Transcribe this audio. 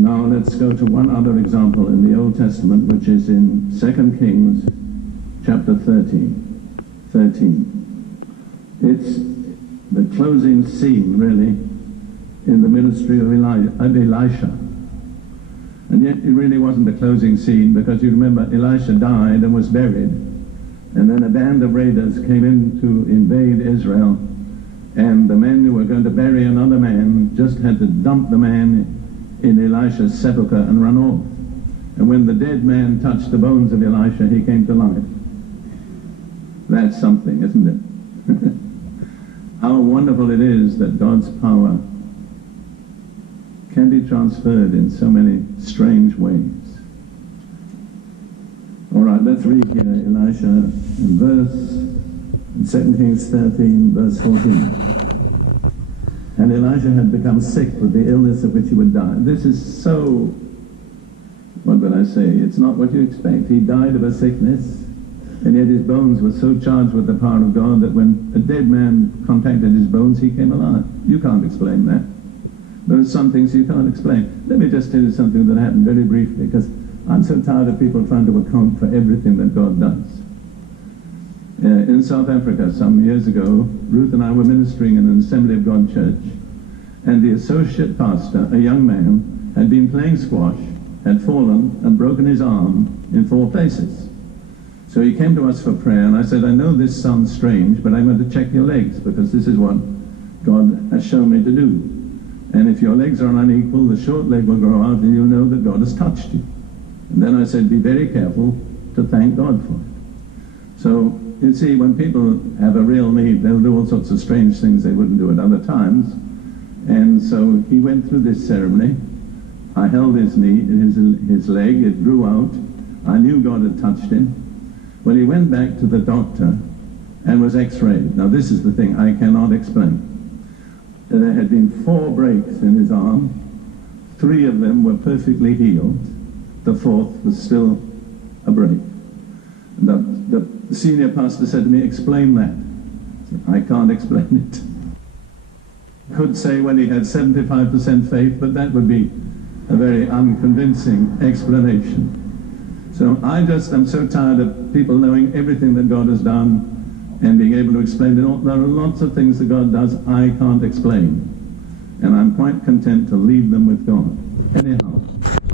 Now let's go to one other example in the Old Testament, which is in 2 Kings chapter 13. It's the closing scene, really, in the ministry of Elisha. And yet it really wasn't the closing scene, because you remember Elisha died and was buried, and then a band of raiders came in to invade Israel, and the men who were going to bury another man just had to dump the man in Elisha's sepulchre and run off. And when the dead man touched the bones of Elisha, he came to life. That's something, isn't it? How wonderful it is that God's power can be transferred in so many strange ways. All right, let's read here Elisha in 2 Kings 13, verse 14. And Elisha had become sick with the illness of which he would die. This is so, what would I say? It's not what you expect. He died of a sickness, and yet his bones were so charged with the power of God that when a dead man contacted his bones, he came alive. You can't explain that. There are some things you can't explain. Let me just tell you something that happened very briefly, because I'm so tired of people trying to account for everything that God does. In South Africa, some years ago, Ruth and I were ministering in an Assembly of God church, and the associate pastor, a young man, had been playing squash, had fallen and broken his arm in 4 places. So he came to us for prayer, and I said, I know this sounds strange, but I'm going to check your legs, because this is what God has shown me to do. And if your legs are unequal, the short leg will grow out, and you'll know that God has touched you. And then I said, be very careful to thank God for it. So, you see, when people have a real need, they'll do all sorts of strange things they wouldn't do at other times. And so he went through this ceremony. I held his knee, his leg, it grew out. I knew God had touched him. Well, he went back to the doctor and was x-rayed. Now, this is the thing I cannot explain. There had been 4 breaks in his arm. 3 of them were perfectly healed. The 4th was still a break. The senior pastor said to me, explain that. I can't explain it. Could say when he had 75% faith, but that would be a very unconvincing explanation. So I just am so tired of people knowing everything that God has done and being able to explain it all. There are lots of things that God does I can't explain, and I'm quite content to leave them with God. Anyhow,